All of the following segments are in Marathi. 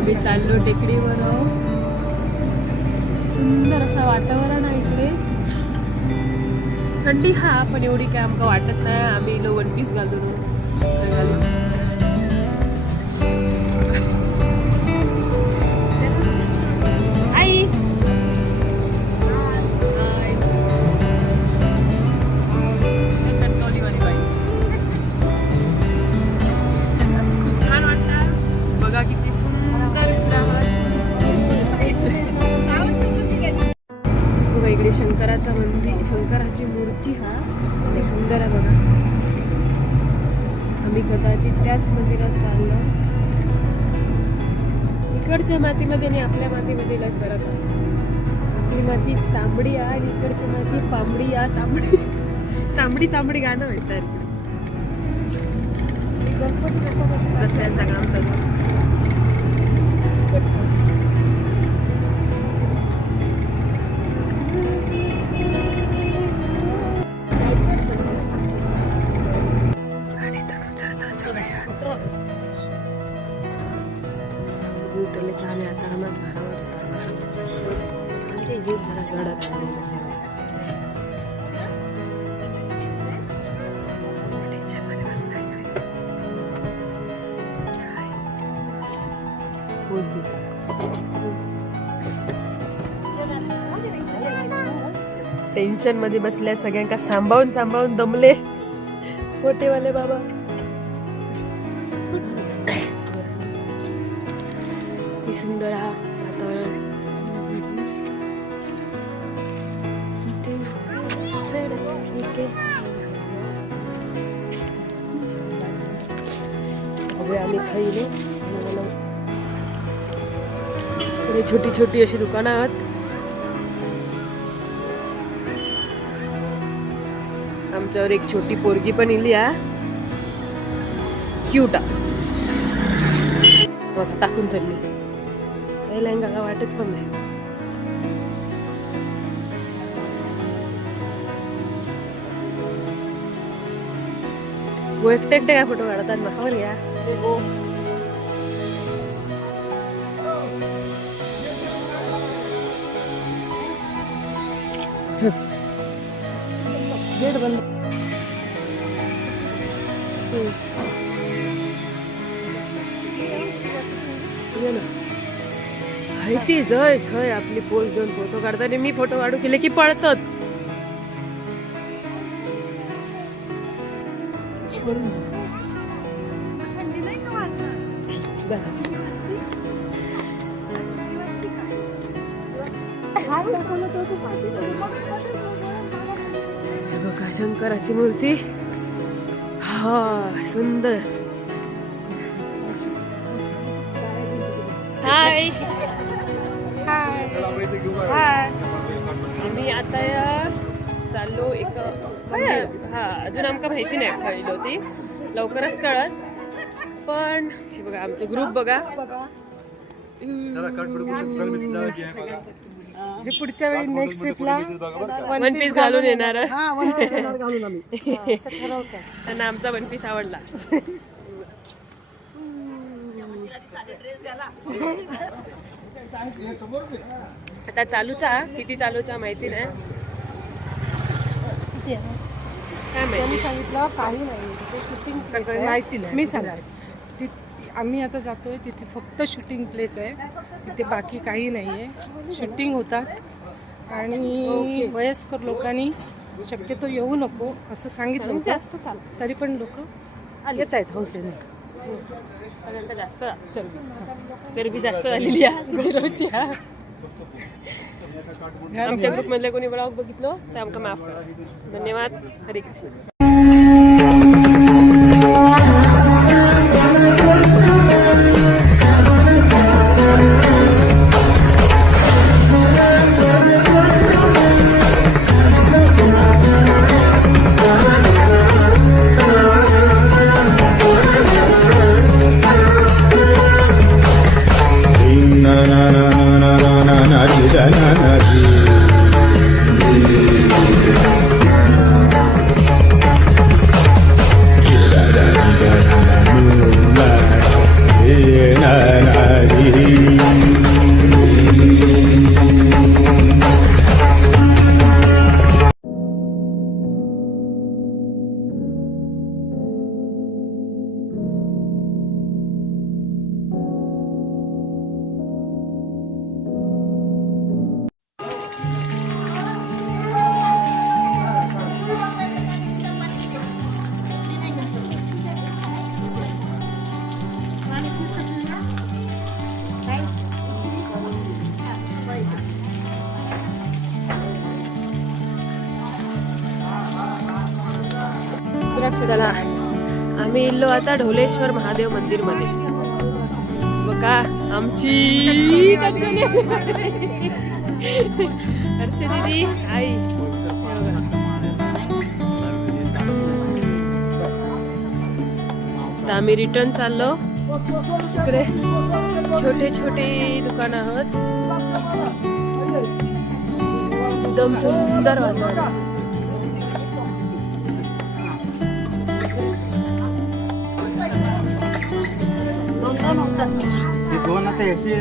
आम्ही चाललो टेकडीवर. सुंदर असं वातावरण आहे इकडे. थंडी हा पण एवढी काय आमका वाटत नाही. आम्ही इलो वन पीस घालून आई छान वाटतं बघा किती सुंदर. बघा इकडे शंकराचं मंदिर, शंकराची मूर्ती हा किती सुंदर आहे बघा. आम्ही कदाचित त्याच मंदिरात चाललो. इकडच्या मातीमध्ये आणि आपल्या मातीमध्ये लग फरक आहे. आपली माती तांबडी आहे आणि इकडची माती पांबडी आहे. तांबडी तांबडी तांबडी गाणं म्हणतात. रस्त्यांचा काम चालू. उतरले की आम्ही आता आम्हाला 12 वाजता. आमचे जीव जरा गडद टेन्शन मध्ये बसल्या. सगळ्यांका सांभाळून सांभाळून दमले मोठेवाले बाबा. किती सुंदर हा वातावरण. आम्ही खाईले. छोटी छोटी अशी दुकानं आहेत. आमच्यावर एक छोटी पोरगी पण इली हा. क्यूट टाकून चालली. लहंगा वाटत पण नाही. एकटे एकटे काय फोटो काढतात माखावर या. गेट बंद. माहिती जय जय आपली पोस्ट दोन फोटो काढताना मी फोटो काढू केले की पळतात. बघा शंकराची मूर्ती. हा सुंदर. हाय आम्ही आता चाललो एक. हा अजून आमका माहिती नाही कळली होती. लवकरच कळत. पण हे बघा आमचा ग्रुप बघा. हे पुढच्या वेळी नेक्स्ट ट्रिपला वन पीस घालून येणार. त्यांना आमचा वन पीस आवडला. आता चालूचा किती चालूचा माहिती नाही. काय माहिती सांगितलं काही नाही. शूटिंग माहिती नाही. मी सांगा आम्ही आता जातोय तिथे फक्त शूटिंग प्लेस आहे. तिथे बाकी काही नाही आहे. शूटिंग होतात आणि वयस्कर लोकांनी शक्यतो येऊ नको असं सांगितलं जास्त चालतं. तरी पण लोक येत आहेत हौसेने. सगळ्यांना जास्त चरबी जास्त झालेली आहे. आमच्या ग्रुप मधल्या कोणी ब्लॉग बघितलो तर आमका माफ करा. धन्यवाद. हरे कृष्ण. चला आम्ही इल्लो आता ढोलेश्वर महादेव मंदिर मध्ये. बघा आमची दीदी आई. तर आम्ही रिटर्न चाललो. इकडे छोटे छोटे दुकान आहोत. एकदम सुंदर वातावरण. दोन आता याची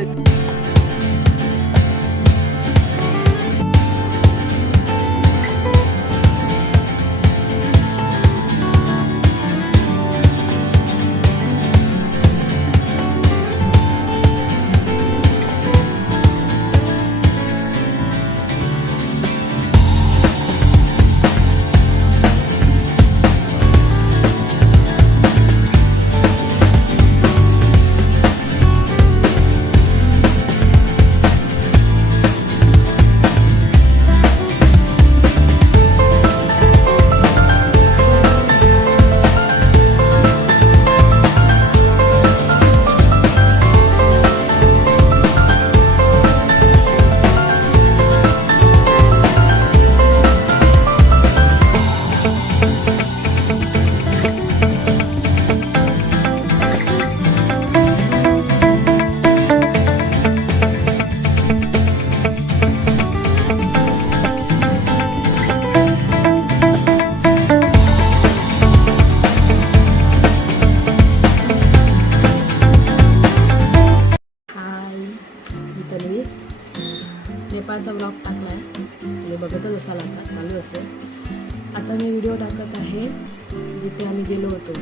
नेपाळचा ब्लॉग टाकला आहे. तुम्ही बघतच असाल आता चालू असेल. आता मी व्हिडिओ टाकत आहे जिथे आम्ही गेलो होतो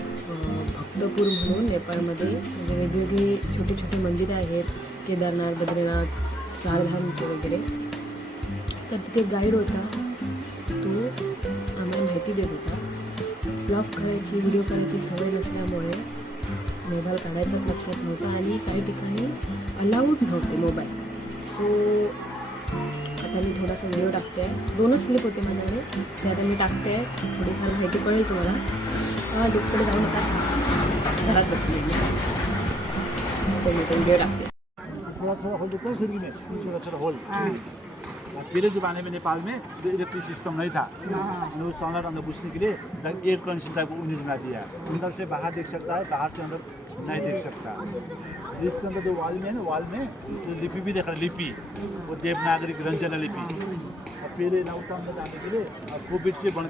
भक्तपूर म्हणून नेपाळमध्ये. म्हणजे वेगवेगळी छोटी छोटी मंदिरं आहेत. केदारनाथ, बद्रीनाथ, चारधामचे वगैरे. तर तिथे गाईड होता. तो आम्हाला माहिती देत होता. ब्लॉग करायची व्हिडिओ करायची सवय नसल्यामुळे मोबाईल काढायचाच लक्षात नव्हता आणि काही ठिकाणी अलाउड नव्हते मोबाईल. सो आता मी थोडासा व्हिडिओ टाकते आहे. 2च क्लिप होते माझ्याकडे ते आता मी टाकते आहे. थोडीफार माहिती पडेल तुम्हाला. दुःखकडे जाऊ नका, घरात बसले तर मी तो व्हिडिओ टाकते. पहले ज़माने में नेपाल में इलेक्ट्रिक सिस्टम नहीं था. उस अंदर अंदर घुसने के लिए एयर कंडीशन टाइप उन्हें बना दिया. अंदर से बाहर देख सकता है, बाहर से अंदर नहीं देख सकता. इसके अंदर जो वॉल में है ना, वॉल में लिपि भी देखा. लिपि वो देवनागरी रंजना लिपि. और पहले नाउटा अंदर जाने के लिए कोविड से बंद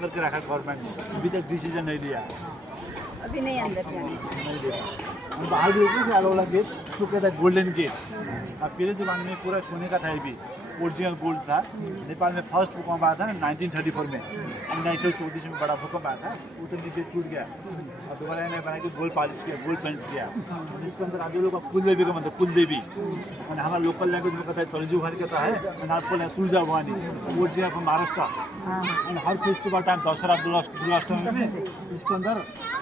करके रखा गवर्नमेंट ने. अभी तक डिसीजन नहीं लिया. अभी नहीं अंदर जाने. नहीं देखा. हम बाहर भी देखते अलग अलग गेट, उसको कहता है गोल्डन गेट. अब पहले ज़माने में पूरा सोने का था. ये भी ओरिजिनल गोल्ड था. नेपाल में फर्स्ट भूकंप आया था ना 1934 में. 1934 में बड़ा भूकंप आया था. वो तो नीचे टूट गया और दोबारा इन्हें बना के गोल्ड पॉलिश किया, गोल्ड पेंट किया. इसके अंदर आगे लोग कुलदेवी का मतलब कुलदेवी. और हमारा लोकल लैंग्वेज में कहता है तलजू घर कहता है. आपको Tulja Bhavani original from Maharashtra. Her festival time Dussehra Durgashtami में इसके अंदर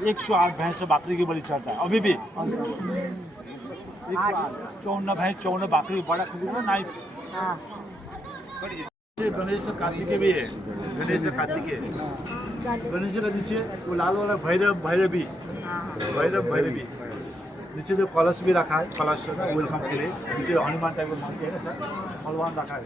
108 भैंस बकरी की बलि चलता है. अभी भी 154 भैंस 54 बकरी बड़ा नाइफ. गणेश कार्तिकेय भी है. गणेश कार्तिकेय गणेश का नीचे वो लाल वाला भैरवी. नीचे जो कलश भी रखा है. कलश वेलकम के लिए नीचे हनुमान टाइप का मानते हैं ना सर. हनुमान रखा है.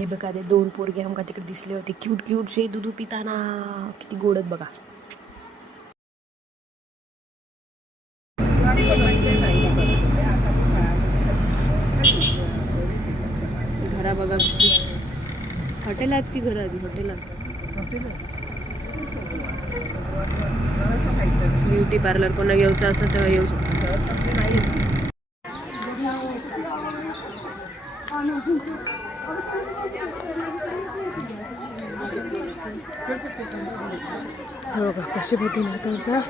हे बघा ते 2 पोरगे आमका तिकडे दिसले होते क्यूट क्यूट शे दूध पिताना किती गोडत बघा. घरा बघा किती हॉटेल आहेत की घरं आधी हॉटेल ब्युटी पार्लर कोणा घ्यायचं असं तेव्हा येऊ शकतो. हे बघा कशी होती ना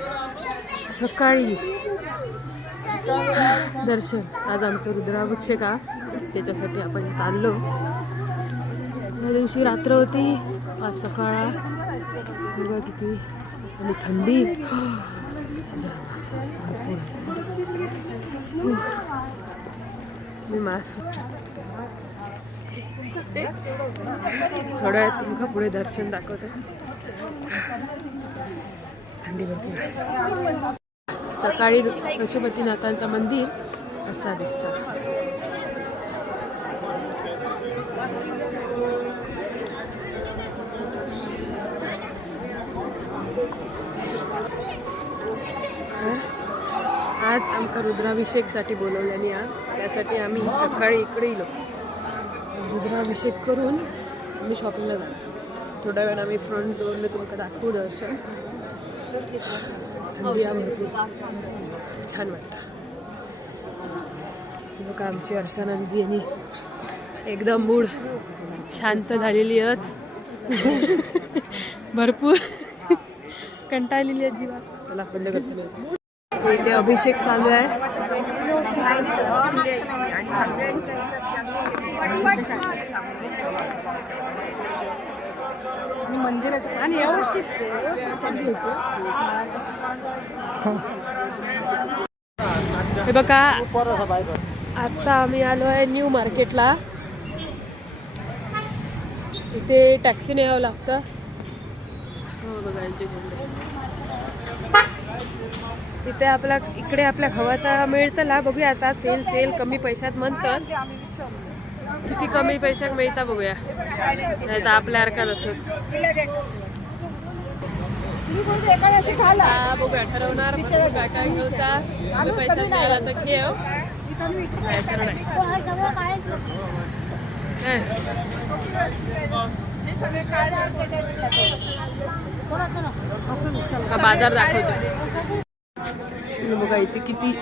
सकाळी दर्शन. आज आमचं रुद्राभिषेक त्याच्यासाठी आपण चाललो. त्या दिवशी रात्र होती आज सकाळ बघा किती आणि थंडी मी मास्क थोड्या वेळात तुमका पुढे दर्शन दाखवते. थंडी भरपूर. सकाळी पशुपतीनाथांचं मंदिर असा दिसतं. आज आमका रुद्राभिषेकसाठी बोलवल्याने त्यासाठी आम्ही सकाळी इकडे येलो. रुद्राभिषेक करून आम्ही शॉपिंगला जाणार. थोड्या वेळानं आम्ही फ्रंट डोअरने तुमका दाखवू दर्शन. थंडी भरपूर छान वाटतं. बघा आमची अर्चना दिदी यांनी एकदम मूड शांत झालेली आहेत. भरपूर कंटाळलेली आहेत जीवा. त्याला बंद करतो. इथे अभिषेक चालू आहे. मंदिराच्या आणि व्यवस्थित हे बघा आता आम्ही आलो आहे न्यू मार्केटला. इथे टॅक्सीने यावं लागतं. हो बघा यांचे झेंडे. इथे इकडे आपल्या खवाता मिळतं. बघूया आता सेल कमी पैशात म्हणतात. किती कमी पैशात मिळता बघूया. नाही तर आपल्या सारखा नसत. बघूया ठरवणार काय काय घेऊचा. कमी पैशात मिळाला तर घेऊ. काय करणार का बाजार दाखवतो. बघा इथे किती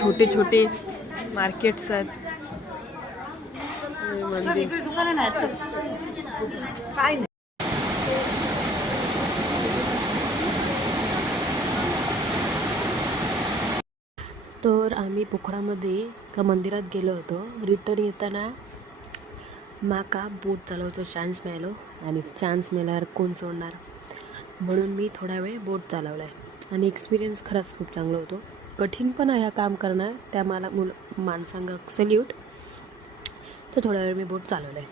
छोटे छोटे मार्केट्स आहेत. मंदिर तर आम्ही पोखरामध्ये एका मंदिरात गेलो होतो. रिटर्न येताना माका बोट चालवतो चान्स मिळालो आणि चान्स मिळाल्यावर कोण सोडणार म्हणून मी थोडा वेळ बोट चालवला आहे. आणि एक्सपिरियन्स खरंच खूप चांगला होतो. कठीण पण आहे काम करणं त्या मला माणसांना सल्यूट. तर थोडा वेळ मी बोट चालवला आहे.